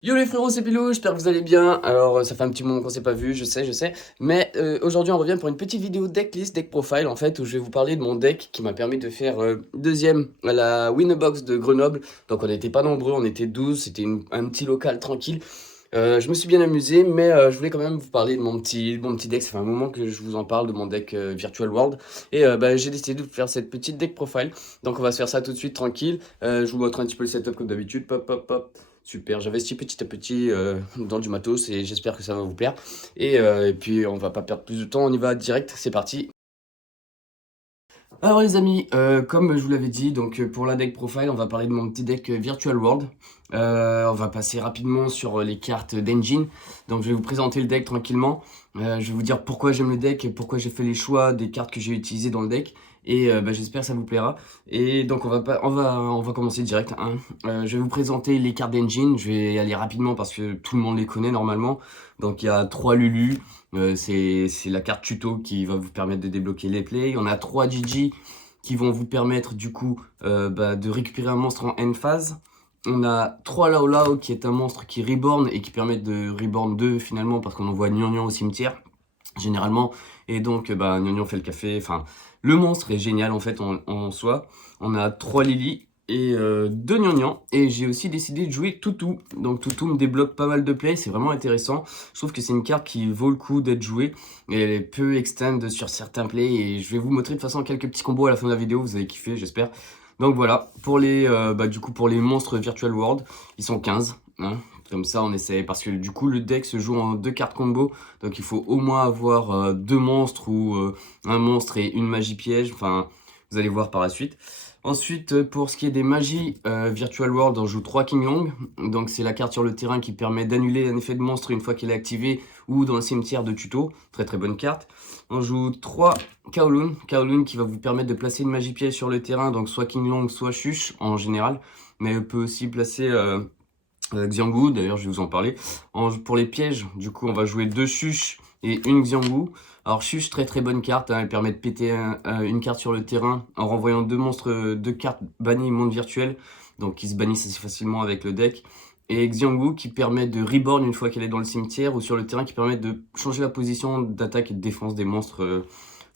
Yo les frérots, c'est Pilou, j'espère que vous allez bien. Alors ça fait un petit moment qu'on s'est pas vu, je sais. Mais aujourd'hui on revient pour une petite vidéo decklist, deck profile en fait, où je vais vous parler de mon deck qui m'a permis de faire deuxième à la Winnerbox de Grenoble. Donc on n'était pas nombreux, on était 12, c'était un petit local tranquille. Je me suis bien amusé, mais je voulais quand même vous parler de mon petit deck. Ça fait un moment que je vous en parle de mon deck Virtual World. Et j'ai décidé de vous faire cette petite deck profile. Donc on va se faire ça tout de suite tranquille. Je vous montre un petit peu le setup comme d'habitude. Pop, pop, pop. Super, j'investis petit à petit dans du matos et j'espère que ça va vous plaire. Et puis on va pas perdre plus de temps, on y va direct, c'est parti. Alors les amis, comme je vous l'avais dit, donc pour la deck profile, on va parler de mon petit deck Virtual World. On va passer rapidement sur les cartes d'engine. Donc je vais vous présenter le deck tranquillement. Je vais vous dire pourquoi j'aime le deck, pourquoi j'ai fait les choix des cartes que j'ai utilisées dans le deck. Et j'espère que ça vous plaira. Et donc on va commencer direct, hein. Je vais vous présenter les cartes d'engine. Je vais y aller rapidement parce que tout le monde les connaît normalement. Donc il y a 3 Lulu. C'est la carte tuto qui va vous permettre de débloquer les plays. On a 3 Gigi qui vont vous permettre du coup de récupérer un monstre en end phase. On a 3 Lao Lao qui est un monstre qui reborn et qui permet de reborn 2 finalement parce qu'on envoie Gnon au cimetière généralement. Et donc Gnon fait le café. Enfin, le monstre est génial en fait en soi. On a 3 Lily et 2 Gnangnan. Et j'ai aussi décidé de jouer Toutou. Donc Toutou me débloque pas mal de plays, c'est vraiment intéressant. Je trouve que c'est une carte qui vaut le coup d'être jouée. Et elle peut extend sur certains plays. Et je vais vous montrer de toute façon quelques petits combos à la fin de la vidéo, vous allez kiffer j'espère. Donc voilà, pour les, du coup pour les monstres Virtual World, ils sont 15. Hein. Comme ça on essaie, parce que du coup le deck se joue en 2 cartes combo. Donc il faut au moins avoir 2 monstres ou un monstre et une magie piège. Enfin, vous allez voir par la suite. Ensuite, pour ce qui est des magies Virtual World, on joue 3 King Long. Donc c'est la carte sur le terrain qui permet d'annuler un effet de monstre une fois qu'elle est activée ou dans le cimetière de tuto. Très très bonne carte. On joue 3 Kowloon. Kowloon qui va vous permettre de placer une magie piège sur le terrain. Donc soit King Long, soit Chuche en général. Mais on peut aussi placer Xiangou, d'ailleurs je vais vous en parler. Pour les pièges, du coup on va jouer 2 Chuches et une Xiangou. Alors Chuche, très très bonne carte, hein, elle permet de péter une carte sur le terrain en renvoyant 2 monstres, 2 cartes bannies monde virtuel, donc qui se bannissent assez facilement avec le deck. Et Xiangou qui permet de reborn une fois qu'elle est dans le cimetière ou sur le terrain, qui permet de changer la position d'attaque et de défense des monstres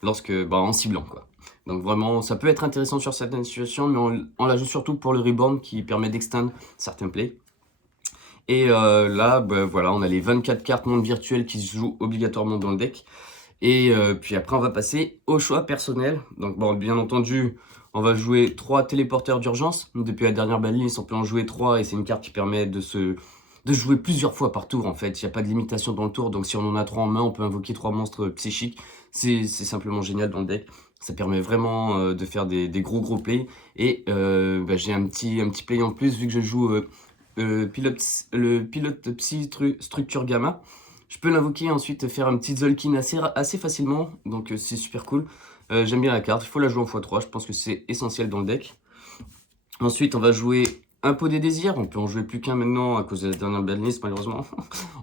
en ciblant quoi. Donc vraiment ça peut être intéressant sur certaines situations, mais on la joue surtout pour le reborn qui permet d'extend certains plays. Et là, voilà, on a les 24 cartes monde virtuelles qui se jouent obligatoirement dans le deck. Et puis après, on va passer au choix personnel. Donc bon, bien entendu, on va jouer 3 téléporteurs d'urgence. Depuis la dernière balise, on peut en jouer 3 et c'est une carte qui permet de jouer plusieurs fois par tour en fait. Il n'y a pas de limitation dans le tour, donc si on en a 3 en main, on peut invoquer 3 monstres psychiques. C'est simplement génial dans le deck. Ça permet vraiment de faire des gros plays. Et j'ai un petit play en plus vu que je joue le pilote structure gamma. Je peux l'invoquer et ensuite faire un petit Zolkin assez facilement, donc c'est super cool. J'aime bien la carte, il faut la jouer en x3, je pense que c'est essentiel dans le deck. Ensuite on va jouer un pot des désirs, on peut en jouer plus qu'un maintenant à cause de la dernière banlist malheureusement.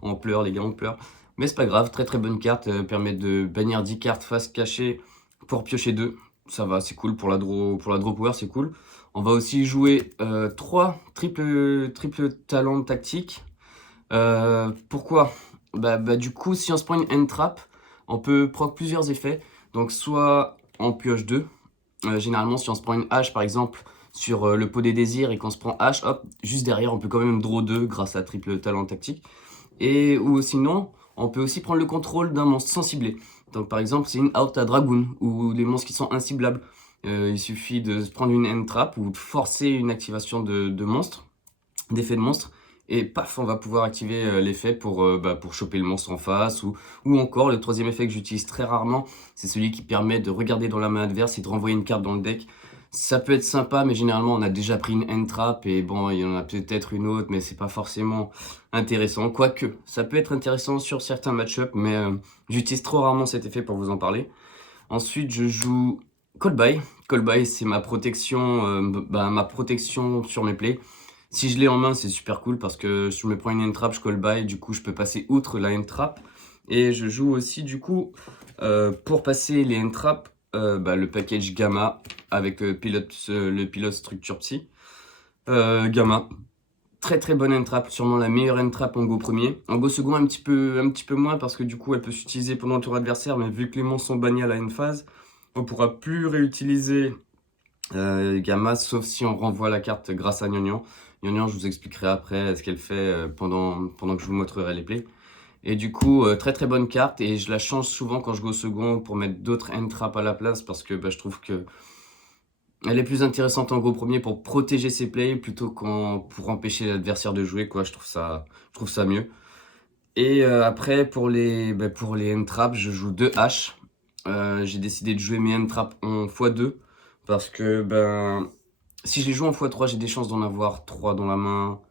On pleure les gars, on pleure. Mais c'est pas grave, très très bonne carte, permet de bannir 10 cartes face cachée pour piocher 2. Ça va, c'est cool pour la draw power, c'est cool. On va aussi jouer 3 triple talent tactique. Pourquoi du coup, si on se prend une end trap, on peut proc plusieurs effets. Donc soit on pioche 2. Généralement, si on se prend une hache par exemple sur le pot des désirs et qu'on se prend hache, hop, juste derrière, on peut quand même draw 2 grâce à triple talent tactique. Ou sinon, on peut aussi prendre le contrôle d'un monstre sans cibler. Donc par exemple, c'est une out à Dragoon, ou les monstres qui sont inciblables. Il suffit de se prendre une end trap ou de forcer une activation de monstre, d'effet de monstre, et paf, on va pouvoir activer l'effet pour choper le monstre en face, ou encore le troisième effet que j'utilise très rarement, c'est celui qui permet de regarder dans la main adverse et de renvoyer une carte dans le deck. Ça peut être sympa, mais généralement on a déjà pris une end trap et bon, il y en a peut-être une autre, mais c'est pas forcément intéressant. Quoique, ça peut être intéressant sur certains match-up, mais j'utilise trop rarement cet effet pour vous en parler. Ensuite, je joue Call By. Call By, c'est ma protection sur mes plays. Si je l'ai en main, c'est super cool parce que je me prends une end trap, je Call By, du coup je peux passer outre la end trap. Et je joue aussi du coup, pour passer les end traps, le package Gamma avec le pilote structure psy. Gamma, Très très bonne end trap, sûrement la meilleure end trap en go premier. En go second un petit peu moins parce que du coup elle peut s'utiliser pendant le tour adversaire, mais vu que les monstres sont bannis à la end phase, on pourra plus réutiliser Gamma sauf si on renvoie la carte grâce à Gnagnan. Gnagnan, je vous expliquerai après ce qu'elle fait pendant que je vous montrerai les plays. Et du coup, très très bonne carte et je la change souvent quand je go second pour mettre d'autres end trap à la place parce que je trouve que elle est plus intéressante en go premier pour protéger ses plays plutôt qu'en pour empêcher l'adversaire de jouer, quoi. Je trouve ça mieux. Et après, pour les end traps, je joue 2 haches. J'ai décidé de jouer mes end traps en x2 parce que si je les joue en x3, j'ai des chances d'en avoir 3 dans la main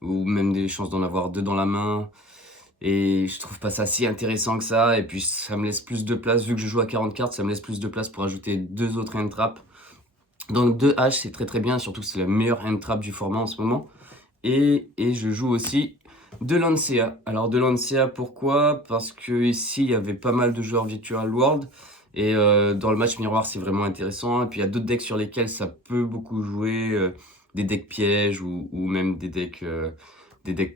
ou même des chances d'en avoir 2 dans la main. Et je trouve pas ça si intéressant que ça. Et puis ça me laisse plus de place, vu que je joue à 40 cartes, ça me laisse plus de place pour ajouter 2 autres end traps. Donc 2 H, c'est très très bien, surtout que c'est la meilleure end trap du format en ce moment. Et je joue aussi de Lancea. Alors de Lancea, pourquoi? Parce que ici, il y avait pas mal de joueurs Virtual World. Et dans le match miroir, c'est vraiment intéressant. Et puis il y a d'autres decks sur lesquels ça peut beaucoup jouer. Des decks pièges ou même des decks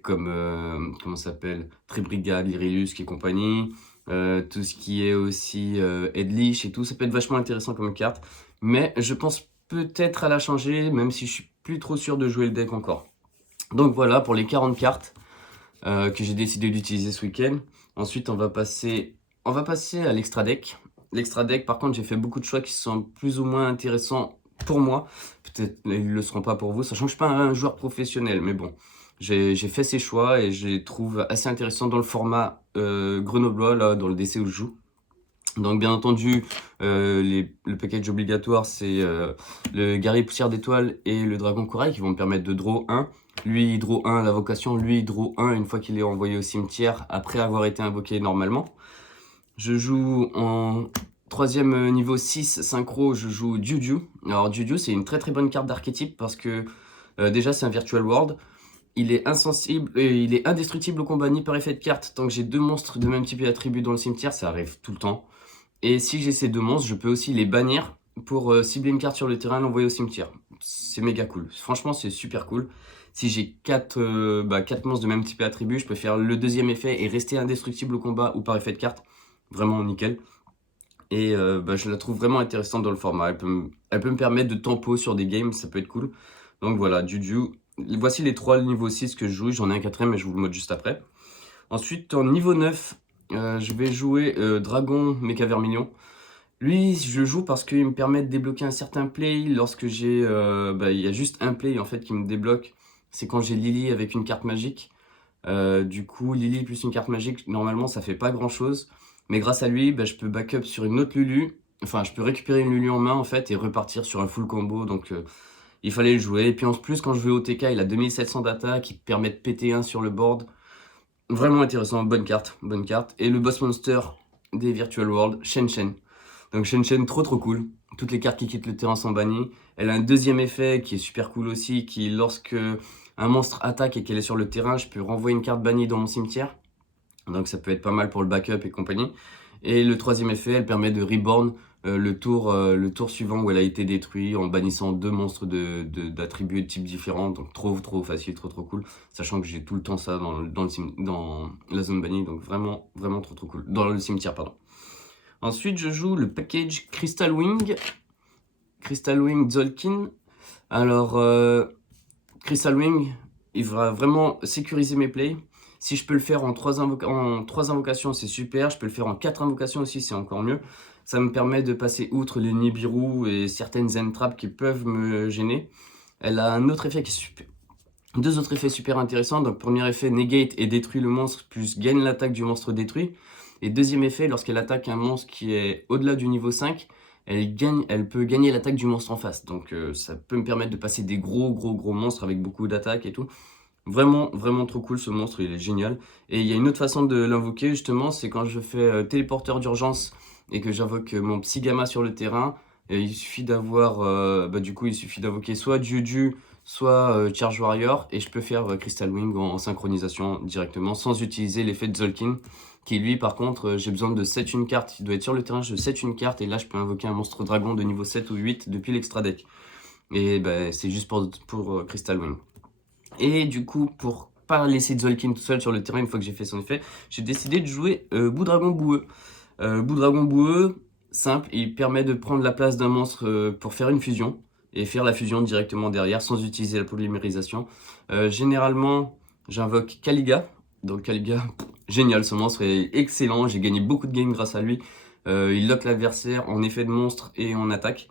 comme, comment ça s'appelle? Tribrigade, Lyrilusc et compagnie. Tout ce qui est aussi Edlich et tout. Ça peut être vachement intéressant comme carte. Mais je pense peut-être à la changer, même si je suis plus trop sûr de jouer le deck encore. Donc voilà pour les 40 cartes que j'ai décidé d'utiliser ce week-end. Ensuite, on va passer à l'extra deck. L'extra deck, par contre, j'ai fait beaucoup de choix qui sont plus ou moins intéressants pour moi. Peut-être ils ne le seront pas pour vous, sachant que je ne suis pas un joueur professionnel. Mais bon, j'ai fait ces choix et je les trouve assez intéressants dans le format grenoblois, là, dans le DC où je joue. Donc bien entendu, le package obligatoire, c'est le guerrier poussière d'étoile et le dragon corail qui vont me permettre de draw 1. Lui, il draw 1 à l'invocation, lui, il draw 1 une fois qu'il est envoyé au cimetière après avoir été invoqué normalement. Je joue en troisième niveau 6 synchro, je joue Juju. Alors Juju, c'est une très très bonne carte d'archétype parce que déjà c'est un Virtual World. Il est insensible, il est indestructible au combat ni par effet de carte. Tant que j'ai 2 monstres de même type et attribut dans le cimetière, ça arrive tout le temps. Et si j'ai ces 2 monstres, je peux aussi les bannir pour cibler une carte sur le terrain et l'envoyer au cimetière. C'est méga cool. Franchement, c'est super cool. Si j'ai 4 monstres de même type et attribut, je peux faire le deuxième effet et rester indestructible au combat ou par effet de carte. Vraiment nickel. Et je la trouve vraiment intéressante dans le format. Elle peut me permettre de tempo sur des games, ça peut être cool. Donc voilà, Juju. Voici les 3 niveaux 6 que je joue. J'en ai un quatrième, mais je vous le montre juste après. Ensuite, en niveau 9, je vais jouer Dragon Mecha Vermilion. Lui, je joue parce qu'il me permet de débloquer un certain play lorsque j'ai... il y a juste un play en fait qui me débloque. C'est quand j'ai Lily avec une carte magique. Du coup, Lily plus une carte magique, normalement, ça fait pas grand-chose. Mais grâce à lui, je peux backup sur une autre Lulu. Enfin, je peux récupérer une Lulu en main en fait et repartir sur un full combo. Donc, il fallait le jouer. Et puis en plus, quand je vais au TK, il a 2700 d'attaque qui permet de péter un sur le board. Vraiment intéressant, bonne carte, bonne carte. Et le boss monster des Virtual World, Shen Shen. Donc Shen Shen, trop cool. Toutes les cartes qui quittent le terrain sont bannies. Elle a un deuxième effet qui est super cool aussi, qui lorsque un monstre attaque et qu'elle est sur le terrain, je peux renvoyer une carte bannie dans mon cimetière. Donc ça peut être pas mal pour le backup et compagnie. Et le troisième effet, elle permet de reborn le tour suivant où elle a été détruite en bannissant 2 monstres d'attributs de types différents. Donc trop facile, trop cool. Sachant que j'ai tout le temps ça dans la zone bannie. Donc vraiment trop cool. Dans le cimetière, pardon. Ensuite, je joue le package Crystal Wing Zolkin. Alors, Crystal Wing, il va vraiment sécuriser mes plays. Si je peux le faire en 3 invocations, c'est super. Je peux le faire en 4 invocations aussi, c'est encore mieux. Ça me permet de passer outre les Nibiru et certaines end traps qui peuvent me gêner. Elle a un autre effet qui est super. 2 autres effets super intéressants. Donc, premier effet, negate et détruit le monstre, plus gagne l'attaque du monstre détruit. Et deuxième effet, lorsqu'elle attaque un monstre qui est au-delà du niveau 5, elle peut gagner l'attaque du monstre en face. Donc, ça peut me permettre de passer des gros monstres avec beaucoup d'attaque et tout. Vraiment trop cool ce monstre, il est génial. Et il y a une autre façon de l'invoquer justement, c'est quand je fais téléporteur d'urgence et que j'invoque mon Psy Gamma sur le terrain. Et il suffit d'avoir, du coup il suffit d'invoquer soit Juju, soit Charge Warrior. Et je peux faire Crystal Wing en synchronisation directement sans utiliser l'effet de Zolkin. Qui lui par contre, j'ai besoin de set une carte, il doit être sur le terrain, je set une carte. Et là je peux invoquer un monstre dragon de niveau 7 ou 8 depuis l'extra deck. Et c'est juste pour Crystal Wing. Et du coup, pour pas laisser Zolkin tout seul sur le terrain une fois que j'ai fait son effet, j'ai décidé de jouer Boudragon Boueux. Boudragon Boueux, simple, il permet de prendre la place d'un monstre pour faire une fusion et faire la fusion directement derrière sans utiliser la polymérisation. Généralement, j'invoque Kaliga. Donc Kaliga, génial, ce monstre est excellent, j'ai gagné beaucoup de games grâce à lui. Il lock l'adversaire en effet de monstre et en attaque.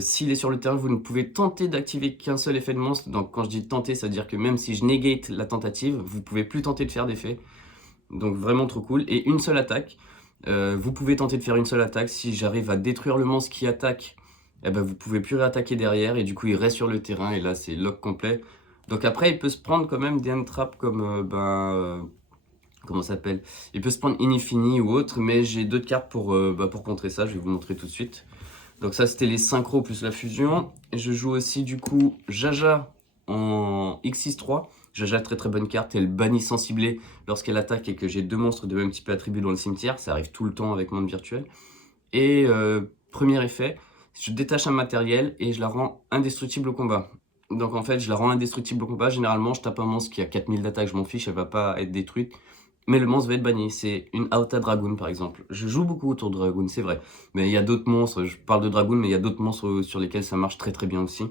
S'il est sur le terrain, vous ne pouvez tenter d'activer qu'un seul effet de monstre. Donc quand je dis tenter, ça veut dire que même si je negate la tentative, vous pouvez plus tenter de faire d'effet. Donc vraiment trop cool. Et une seule attaque. Vous pouvez tenter de faire une seule attaque. Si j'arrive à détruire le monstre qui attaque, eh ben, vous pouvez plus réattaquer derrière. Et du coup, il reste sur le terrain. Et là, c'est lock complet. Donc après, il peut se prendre quand même des end-traps comme... comment ça s'appelle? Il peut se prendre Inifini ou autre. Mais j'ai d'autres cartes pour contrer ça. Je vais vous montrer tout de suite. Donc ça, c'était les synchros plus la fusion. Et je joue aussi du coup Jaja en X6-3. Jaja, très très bonne carte. Elle bannit sans cibler lorsqu'elle attaque et que j'ai deux monstres de même type attribut dans le cimetière. Ça arrive tout le temps avec Monde Virtuel. Et premier effet, je détache un matériel et je la rends indestructible au combat. Donc en fait, je la rends indestructible au combat. Généralement, je tape un monstre qui a 4000 d'attaque, je m'en fiche, elle va pas être détruite. Mais le monstre va être banni. C'est une Auta Dragoon par exemple. Je joue beaucoup autour de Dragoon, c'est vrai. Mais il y a d'autres monstres, je parle de Dragoon, mais il y a d'autres monstres sur lesquels ça marche très très bien aussi.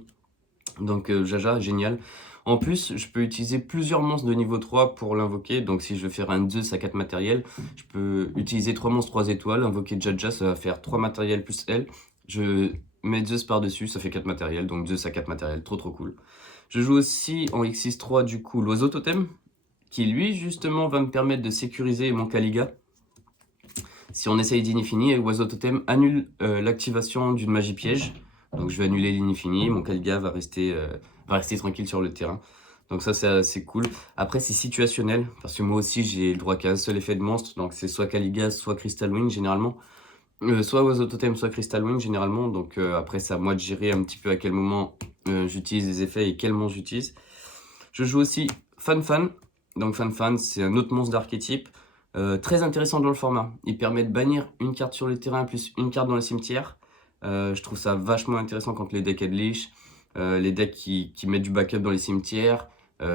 Donc Jaja, génial. En plus, je peux utiliser plusieurs monstres de niveau 3 pour l'invoquer. Donc si je veux faire un Zeus à 4 matériels, je peux utiliser 3 monstres 3 étoiles, invoquer Jaja, ça va faire 3 matériels plus elle. Je mets Zeus par-dessus, ça fait 4 matériels, donc Zeus à 4 matériels, trop trop cool. Je joue aussi en X6-3 du coup l'oiseau totem, qui lui justement va me permettre de sécuriser mon Kaliga. Si on essaye d'Inifini, l'oiseau totem annule l'activation d'une magie piège. Donc je vais annuler l'Inifini, mon Kaliga va rester tranquille sur le terrain. Donc ça c'est assez cool. Après c'est situationnel, parce que moi aussi j'ai le droit qu'à un seul effet de monstre. Donc c'est soit Kaliga, soit Crystal Wing généralement. Soit Oiseau Totem, soit Crystal Wing généralement. Donc après c'est à moi de gérer un petit peu à quel moment j'utilise les effets et quel monstre j'utilise. Je joue aussi Fan Fan. Donc Fan Fan c'est un autre monstre d'archétype. Très intéressant dans le format. Il permet de bannir une carte sur le terrain plus une carte dans le cimetière. Je trouve ça vachement intéressant contre les decks Headleash, les decks qui mettent du backup dans les cimetières,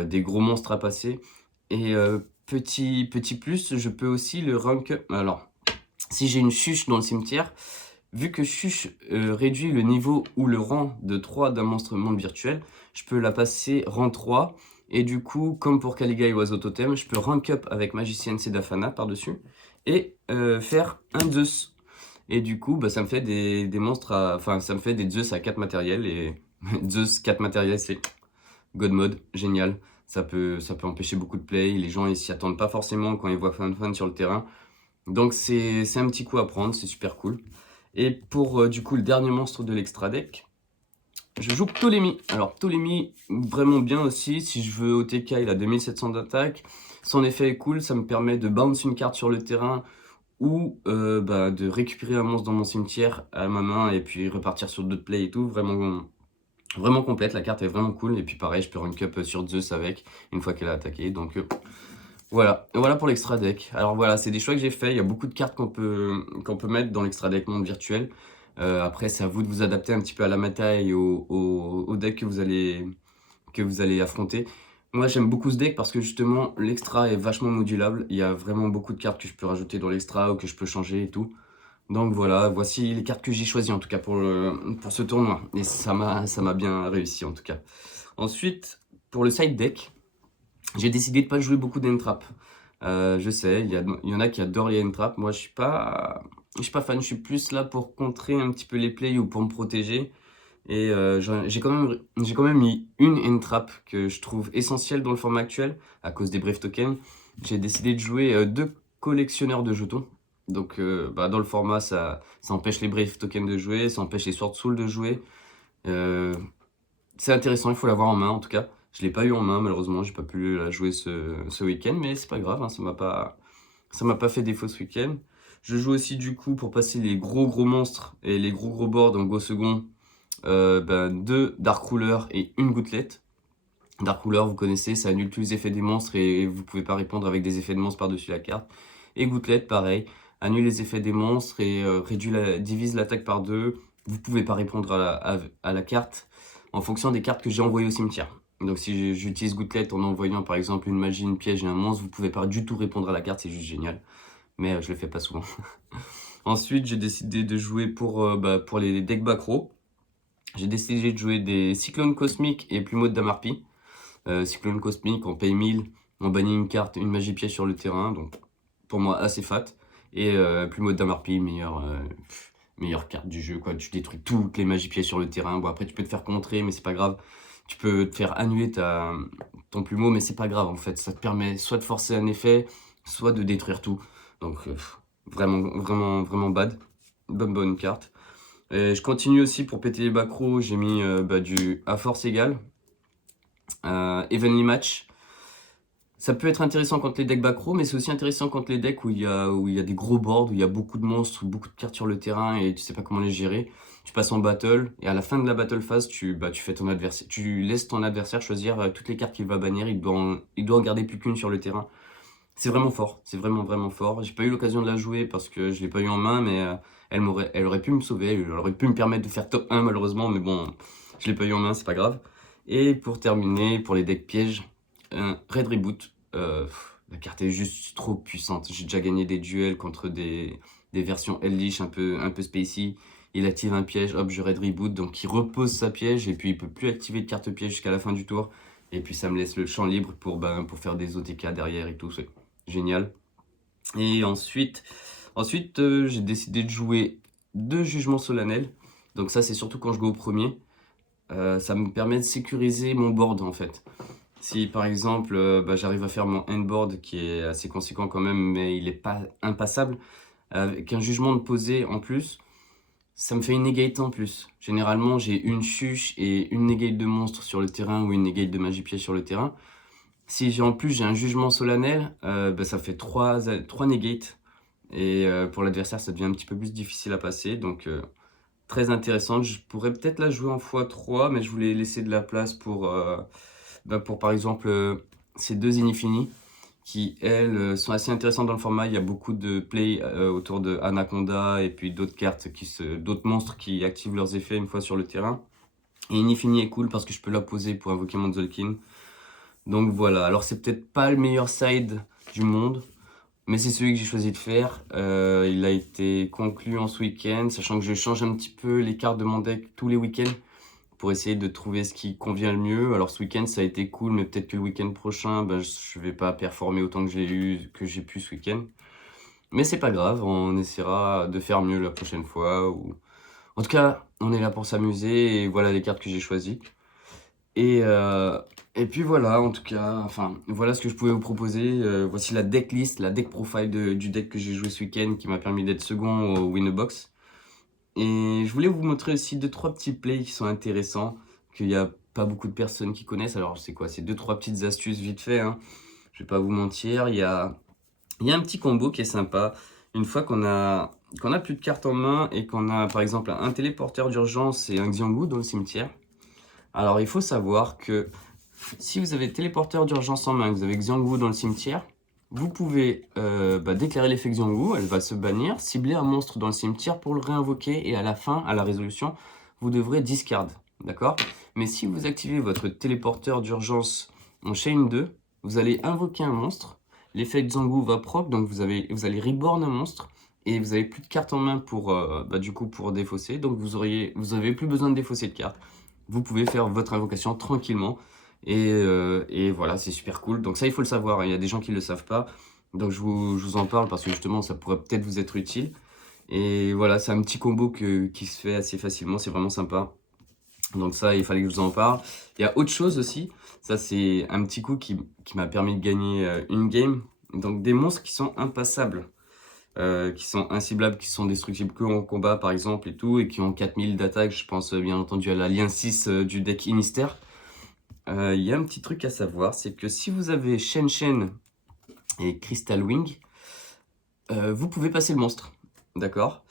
des gros monstres à passer. Et petit plus, je peux aussi le rank up. Alors, si j'ai une chuche dans le cimetière, vu que chuche réduit le niveau ou le rang de 3 d'un monstre monde virtuel, je peux la passer rang 3. Et du coup, comme pour Kaliga et Oiseau Totem, je peux rank up avec Magicienne Sedafana par-dessus et faire un Zeus. Et du coup, bah, ça me fait des monstres enfin, ça me fait des Zeus à 4 matériels. Et Zeus 4 matériels, c'est God Mode, génial. Ça peut empêcher beaucoup de play. Les gens, ils s'y attendent pas forcément quand ils voient Fan sur le terrain. Donc c'est un petit coup à prendre, c'est super cool. Et pour du coup le dernier monstre de l'extra deck, je joue Ptolémie. Alors Ptolémie, vraiment bien aussi. Si je veux OTK, il a 2700 d'attaque. Son effet est cool, ça me permet de bounce une carte sur le terrain ou de récupérer un monstre dans mon cimetière à ma main et puis repartir sur d'autres plays et tout. Vraiment complète, la carte est vraiment cool. Et puis pareil, je peux rank up sur Zeus avec une fois qu'elle a attaqué. Donc voilà pour l'extra deck. Alors voilà, c'est des choix que j'ai fait. Il y a beaucoup de cartes qu'on peut mettre dans l'extra deck monde virtuel. Après, c'est à vous de vous adapter un petit peu à la méta et au deck que vous allez affronter. Moi, j'aime beaucoup ce deck parce que justement, l'extra est vachement modulable. Il y a vraiment beaucoup de cartes que je peux rajouter dans l'extra ou que je peux changer et tout. Donc voilà, voici les cartes que j'ai choisies en tout cas pour ce tournoi. Et ça m'a bien réussi en tout cas. Ensuite, pour le side deck, j'ai décidé de pas jouer beaucoup d'entrap. Je sais, il y en a qui adorent les entrap. Moi, je suis pas fan. Je suis plus là pour contrer un petit peu les plays ou pour me protéger. Et j'ai quand même mis une entrap que je trouve essentielle dans le format actuel à cause des Brave Tokens. J'ai décidé de jouer deux collectionneurs de jetons. Donc dans le format, ça empêche les Brave Tokens de jouer, ça empêche les Sword Soul de jouer. C'est intéressant, il faut l'avoir en main en tout cas. Je l'ai pas eu en main malheureusement, j'ai pas pu la jouer ce week-end, mais c'est pas grave, hein, ça m'a pas fait défaut ce week-end. Je joue aussi du coup pour passer les gros monstres et les gros boards en go second, deux Dark Ruler et une gouttelette. Dark Ruler, vous connaissez, ça annule tous les effets des monstres et vous pouvez pas répondre avec des effets de monstres par-dessus la carte. Et gouttelette, pareil, annule les effets des monstres et divise l'attaque par deux. Vous pouvez pas répondre à la carte en fonction des cartes que j'ai envoyées au cimetière. Donc si j'utilise gouttelette en envoyant par exemple une magie, une piège et un monstre, vous pouvez pas du tout répondre à la carte, c'est juste génial. Mais je le fais pas souvent. Ensuite, j'ai décidé de jouer pour les decks Bakro. J'ai décidé de jouer des Cyclones Cosmiques et Plumeau de Damarpi. Cyclone Cosmique, on paye 1000, on bannit une carte, une magie piège sur le terrain, donc pour moi assez fat. Et Plumeau de Damarpi, meilleure carte du jeu, quoi. Tu détruis toutes les magies pièges sur le terrain. Bon, après, tu peux te faire contrer, mais c'est pas grave. Tu peux te faire annuler ton plumeau, mais c'est pas grave en fait. Ça te permet soit de forcer un effet, soit de détruire tout. Donc vraiment bad. Bonne carte. Et je continue aussi pour péter les backrows. J'ai mis du à force égale. Evenly Match. Ça peut être intéressant contre les decks backrow, mais c'est aussi intéressant contre les decks où il y a des gros boards, où il y a beaucoup de monstres, beaucoup de cartes sur le terrain et tu sais pas comment les gérer. Tu passes en battle et à la fin de la battle phase, tu fais ton adversaire, tu laisses ton adversaire choisir toutes les cartes qu'il va bannir. Il doit en garder plus qu'une sur le terrain. C'est vraiment fort, c'est vraiment fort. J'ai pas eu l'occasion de la jouer parce que je l'ai pas eu en main, mais elle aurait pu me sauver, elle aurait pu me permettre de faire top 1 malheureusement, mais bon, je l'ai pas eu en main, c'est pas grave. Et pour terminer, pour les decks pièges, un Red Reboot. La carte est juste trop puissante. J'ai déjà gagné des duels contre des versions Hellish un peu spacey. Il active un piège, hop, je Red Reboot, donc il repose sa piège et puis il peut plus activer de carte piège jusqu'à la fin du tour. Et puis ça me laisse le champ libre pour faire des OTK derrière et tout, c'est génial. Et ensuite j'ai décidé de jouer 2 jugements solennels. Donc ça c'est surtout quand je go au premier. Ça me permet de sécuriser mon board en fait. Si par exemple j'arrive à faire mon handboard qui est assez conséquent quand même, mais il n'est pas impassable, avec un jugement de posé en plus, ça me fait une negate en plus. Généralement j'ai une chuche et une negate de monstre sur le terrain ou une negate de magie piège sur le terrain. Si en plus j'ai un jugement solennel, ça fait 3 negates. Et pour l'adversaire ça devient un petit peu plus difficile à passer. Donc très intéressante. Je pourrais peut-être la jouer en x3, mais je voulais laisser de la place pour par exemple ces 2 Inifini qui elles sont assez intéressantes dans le format. Il y a beaucoup de play autour de Anaconda et puis d'autres cartes, d'autres monstres qui activent leurs effets une fois sur le terrain. Et Inifini est cool parce que je peux la poser pour invoquer mon Zolkin. Donc voilà, alors c'est peut-être pas le meilleur side du monde, mais c'est celui que j'ai choisi de faire. Il a été conclu en ce week-end, sachant que je change un petit peu les cartes de mon deck tous les week-ends pour essayer de trouver ce qui convient le mieux. Alors ce week-end ça a été cool, mais peut-être que le week-end prochain, je vais pas performer autant que j'ai pu ce week-end. Mais c'est pas grave, on essaiera de faire mieux la prochaine fois. En tout cas, on est là pour s'amuser et voilà les cartes que j'ai choisies. Et puis voilà, en tout cas, enfin, voilà ce que je pouvais vous proposer. Voici la decklist, la deck profile du deck que j'ai joué ce week-end qui m'a permis d'être second au Winnerbox. Et je voulais vous montrer aussi 2-3 petits plays qui sont intéressants, qu'il n'y a pas beaucoup de personnes qui connaissent. Alors c'est quoi? C'est 2-3 petites astuces vite fait, hein. Je vais pas vous mentir, il y a un petit combo qui est sympa. Une fois qu'on a plus de cartes en main et qu'on a par exemple un téléporteur d'urgence et un Xiangou dans le cimetière. Alors il faut savoir que si vous avez téléporteur d'urgence en main, que vous avez Xiangwu dans le cimetière, vous pouvez déclarer l'effet Xiangwu, elle va se bannir, cibler un monstre dans le cimetière pour le réinvoquer et à la fin, à la résolution, vous devrez discard, d'accord? Mais si vous activez votre téléporteur d'urgence en chain 2, vous allez invoquer un monstre, l'effet Xiangwu va proc, donc vous allez reborn un monstre, et vous avez plus de cartes en main pour défausser, donc vous avez plus besoin de défausser de cartes. Vous pouvez faire votre invocation tranquillement. Et voilà, c'est super cool. Donc ça, il faut le savoir, hein. Il y a des gens qui ne le savent pas. Donc je vous en parle parce que justement, ça pourrait peut-être vous être utile. Et voilà, c'est un petit combo qui se fait assez facilement. C'est vraiment sympa. Donc ça, il fallait que je vous en parle. Il y a autre chose aussi. Ça, c'est un petit coup qui m'a permis de gagner une game. Donc des monstres qui sont impassables. Qui sont inciblables, qui sont destructibles que en combat par exemple et tout, et qui ont 4000 d'attaque. Je pense bien entendu à la lien 6 du deck Inister. Il y a un petit truc à savoir, c'est que si vous avez Shen Shen et Crystal Wing, vous pouvez passer le monstre, d'accord?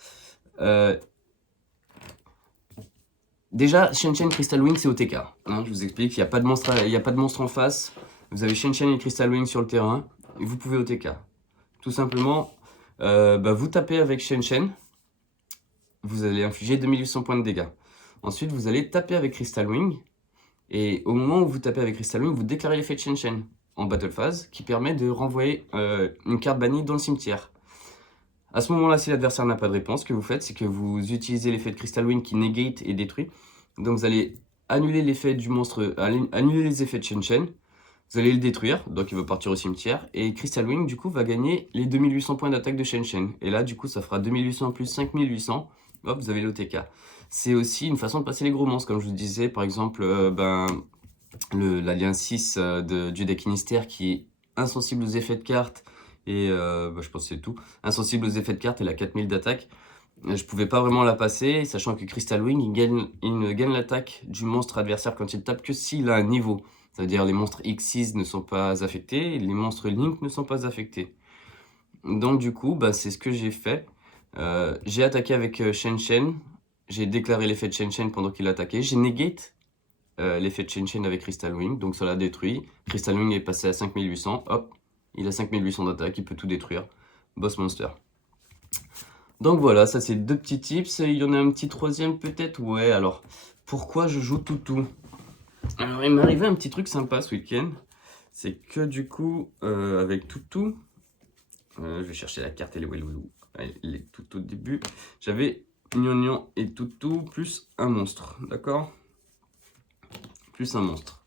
Déjà, Shen Shen Crystal Wing, c'est OTK. Hein, je vous explique, il n'y a pas de monstre en face. Vous avez Shen Shen et Crystal Wing sur le terrain, et vous pouvez OTK. Tout simplement, vous tapez avec Shen Shen, vous allez infliger 2800 points de dégâts. Ensuite, vous allez taper avec Crystal Wing, Et au moment où vous tapez avec Crystal Wing, vous déclarez l'effet de Shen Shen en Battle Phase, qui permet de renvoyer une carte bannie dans le cimetière. À ce moment-là, si l'adversaire n'a pas de réponse, ce que vous faites, c'est que vous utilisez l'effet de Crystal Wing qui negate et détruit. Donc vous allez annuler l'effet du monstre, annuler les effets de Shen Shen. Vous allez le détruire, donc il va partir au cimetière. Et Crystal Wing, du coup, va gagner les 2800 points d'attaque de Shen Shen. Et là, du coup, ça fera 2800 plus 5800. Hop, vous avez l'OTK. C'est aussi une façon de passer les gros monstres, comme je vous disais. Par exemple, l'alliance 6 du deck Inister qui est insensible aux effets de cartes. Et je pense que c'est tout. Insensible aux effets de cartes, elle a 4000 d'attaque. Je pouvais pas vraiment la passer, sachant que Crystal Wing, il ne gagne l'attaque du monstre adversaire quand il tape que s'il a un niveau. C'est-à-dire les monstres X6 ne sont pas affectés, et les monstres Link ne sont pas affectés. Donc du coup, c'est ce que j'ai fait. J'ai attaqué avec Shen Shen, j'ai déclaré l'effet de Shen Shen pendant qu'il attaquait, j'ai negate l'effet de Shen Shen avec Crystal Wing, donc ça l'a détruit. Crystal Wing est passé à 5800, hop, il a 5800 d'attaque, il peut tout détruire. Boss Monster. Donc voilà, ça c'est 2 petits tips. Il y en a un petit troisième peut-être. Ouais, alors, pourquoi je joue Toutou? Alors, il m'est arrivé un petit truc sympa ce week-end. C'est que du coup, avec Toutou, je vais chercher la carte, elle est où, elle est tout au début. J'avais Gnognon et Toutou plus un monstre, d'accord? Plus un monstre.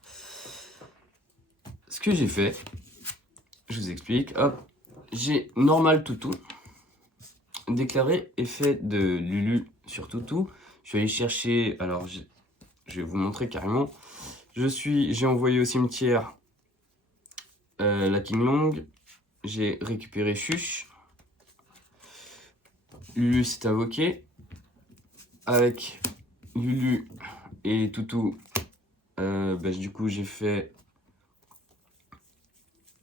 Ce que j'ai fait, je vous explique, hop, j'ai normal Toutou. Déclaré effet de Lulu sur Toutou. Je suis allé chercher, alors je vais vous montrer carrément. J'ai envoyé au cimetière la King Long. J'ai récupéré Chuch. Lulu s'est invoqué. Avec Lulu et Toutou, du coup j'ai fait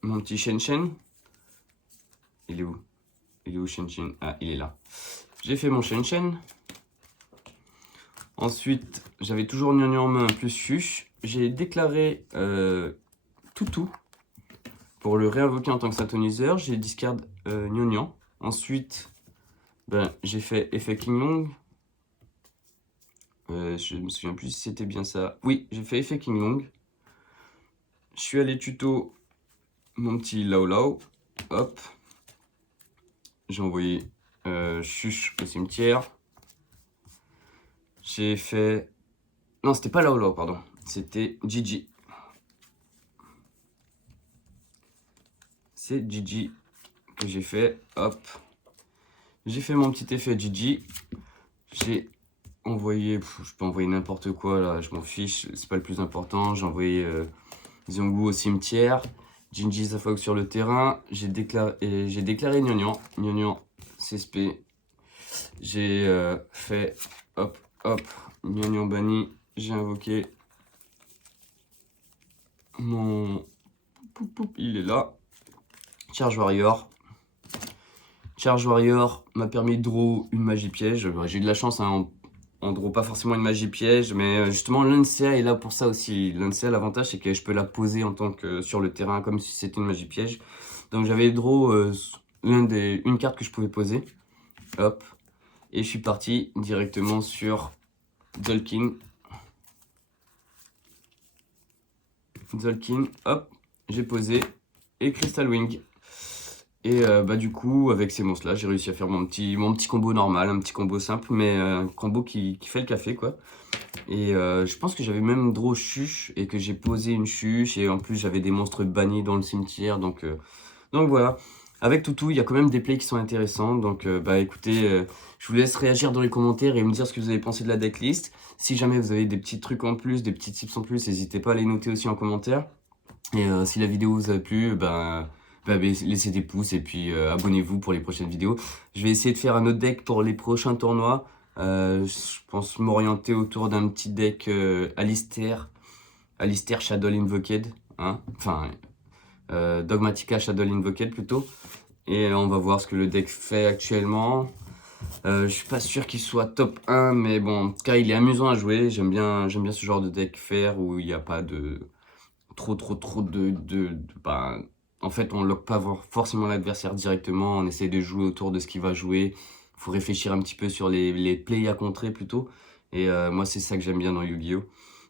mon petit Shen Shen. Il est où? Il est où Shen Shen? Ah, il est là. J'ai fait mon Shen Shen. Ensuite, j'avais toujours Gnognon en main plus Chuch. J'ai déclaré Toutou pour le réinvoquer en tant que synthoniseur. J'ai discard Gnognon. Ensuite, j'ai fait effet King Long. Je me souviens plus si c'était bien ça. Oui, j'ai fait effet King Long. Je suis allé tuto mon petit Lao Lao. Hop. J'ai envoyé Chuch au cimetière. J'ai fait... Non, c'était pas Lao Lao, pardon. C'était Gigi. C'est Gigi que j'ai fait. Hop. J'ai fait mon petit effet Gigi. J'ai envoyé... je peux envoyer n'importe quoi, là. Je m'en fiche. C'est pas le plus important. J'ai envoyé Xiongou au cimetière. Jinji Zafog sur le terrain. J'ai déclaré Gnognon. Gnognon CSP. J'ai fait... Hop, hop. Gnognon banni. J'ai invoqué mon... Il est là. Charge Warrior. Charge Warrior m'a permis de draw une magie piège. J'ai eu de la chance, hein, on draw pas forcément une magie piège, mais justement l'Uncea est là pour ça aussi. L'Uncea, l'avantage c'est que je peux la poser en tant que sur le terrain comme si c'était une magie piège. Donc j'avais draw une carte que je pouvais poser. Hop. Et je suis parti directement sur Zolkin. Zolkin, hop, j'ai posé. Et Crystal Wing. Et du coup, avec ces monstres-là, j'ai réussi à faire mon petit combo normal, un petit combo simple, mais un combo qui fait le café, quoi. Et je pense que j'avais même draw Chuch et que j'ai posé une Chuch. Et en plus, j'avais des monstres bannis dans le cimetière. Donc voilà. Avec Toutou, il y a quand même des plays qui sont intéressants. Donc écoutez, je vous laisse réagir dans les commentaires et me dire ce que vous avez pensé de la decklist. Si jamais vous avez des petits trucs en plus, des petits tips en plus, n'hésitez pas à les noter aussi en commentaire. Et si la vidéo vous a plu, laissez des pouces et puis abonnez-vous pour les prochaines vidéos. Je vais essayer de faire un autre deck pour les prochains tournois. Je pense m'orienter autour d'un petit deck Alistair Shadow Invoked, hein, enfin Dogmatika Shadow Invoked plutôt. Et on va voir ce que le deck fait actuellement. Je suis pas sûr qu'il soit top 1, mais bon, en tout cas il est amusant à jouer. J'aime bien ce genre de deck faire où il n'y a pas de trop en fait, on lock pas forcément l'adversaire directement, on essaie de jouer autour de ce qu'il va jouer. Il faut réfléchir un petit peu sur les plays à contrer plutôt. Et moi, c'est ça que j'aime bien dans Yu-Gi-Oh!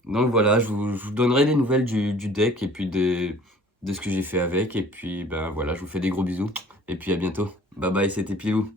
Donc voilà, je vous donnerai des nouvelles du deck et puis de ce que j'ai fait avec. Et puis ben voilà, je vous fais des gros bisous. Et puis à bientôt. Bye bye, c'était Pilou.